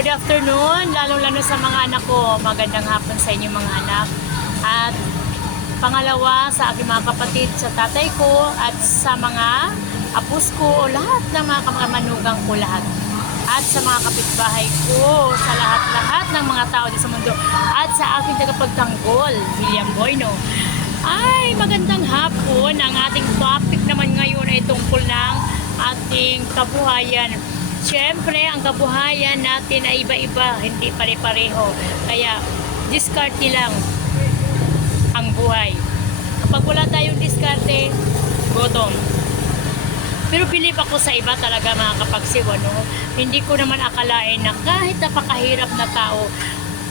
Good afternoon, lalong-lalo sa mga anak ko. Magandang hapon sa inyo mga anak. At pangalawa sa aking mga kapatid, sa tatay ko at sa mga apus ko o lahat ng mga kamanugang ko lahat. At sa mga kapitbahay ko, sa lahat-lahat ng mga tao dito sa mundo. At sa aking tagapagtanggol, William Boyno. Ay, magandang hapon. Ang ating topic naman ngayon ay tungkol ng ating kabuhayan. Siyempre, ang kabuhayan natin ay iba-iba, hindi pare-pareho. Kaya, diskarte lang ang buhay. Kapag wala tayong diskarte, gutom. Pero believe ako sa iba talaga mga kapagsiw, no? Hindi ko naman akalain na kahit napakahirap na tao,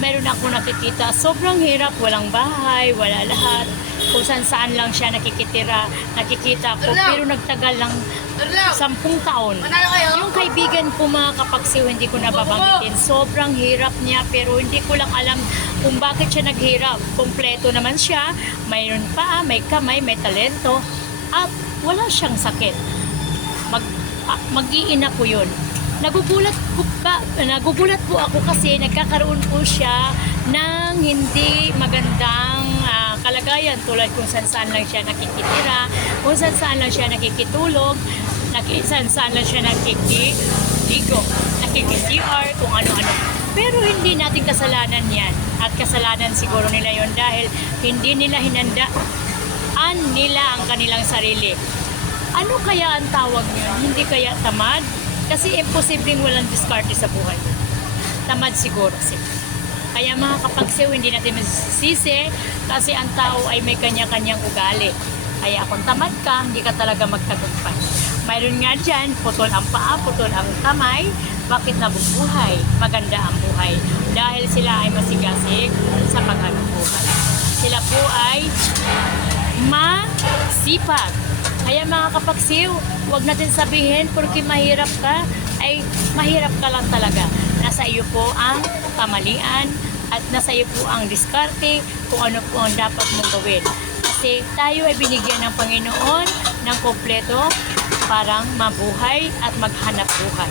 meron ako nakikita, sobrang hirap, walang bahay, wala lahat. Kung saan lang siya nakikitira, nakikita ko, pero nagtagal lang 10 taon. Yung kaibigan ko mga kapagsiw, hindi ko nababanggitin. Sobrang hirap niya, pero hindi ko lang alam kung bakit siya naghirap. Kompleto naman siya, mayroon pa, may kamay, may talento, at wala siyang sakit. Mag-iina po yun. Nagugulat po ako kasi nagkakaroon po siya ng hindi magandang kalagayan, tulad kung saan lang siya nakikitira, kung saan lang siya nakikitulog, saan lang siya nakikiligo, nakikicr, kung ano-ano. Pero hindi natin kasalanan yan, at kasalanan siguro nila yon dahil hindi nila hinandaan nila ang kanilang sarili. Ano kaya ang tawag yun? Hindi kaya tamad? Kasi imposibleng walang diskarte sa buhay. Tamad siguro sila. Kaya mga kapagsiw, hindi natin masisisi kasi ang tao ay may kanya-kanyang ugali. Kaya kung tamad ka, hindi ka talaga magtagumpay. Mayroon nga dyan, putol ang paa, putol ang kamay. Bakit nabubuhay? Maganda ang buhay. Dahil sila ay masigasig sa paghanap buhay. Sila po ay masipag. Kaya mga kapagsiw, huwag natin sabihin porque mahirap ka, ay mahirap ka lang talaga. Nasa iyo po ang kamalian at nasa iyo po ang diskarte kung ano po ang dapat mong gawin. Kasi tayo ay binigyan ng Panginoon ng kompleto parang mabuhay at maghanap buhay.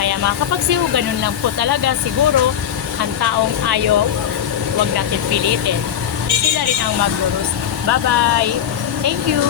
Kaya mga kapagsiw, ganun lang po talaga siguro ang taong ayaw, huwag natin pilitin. Sila rin ang magdurusa. Bye-bye! Thank you!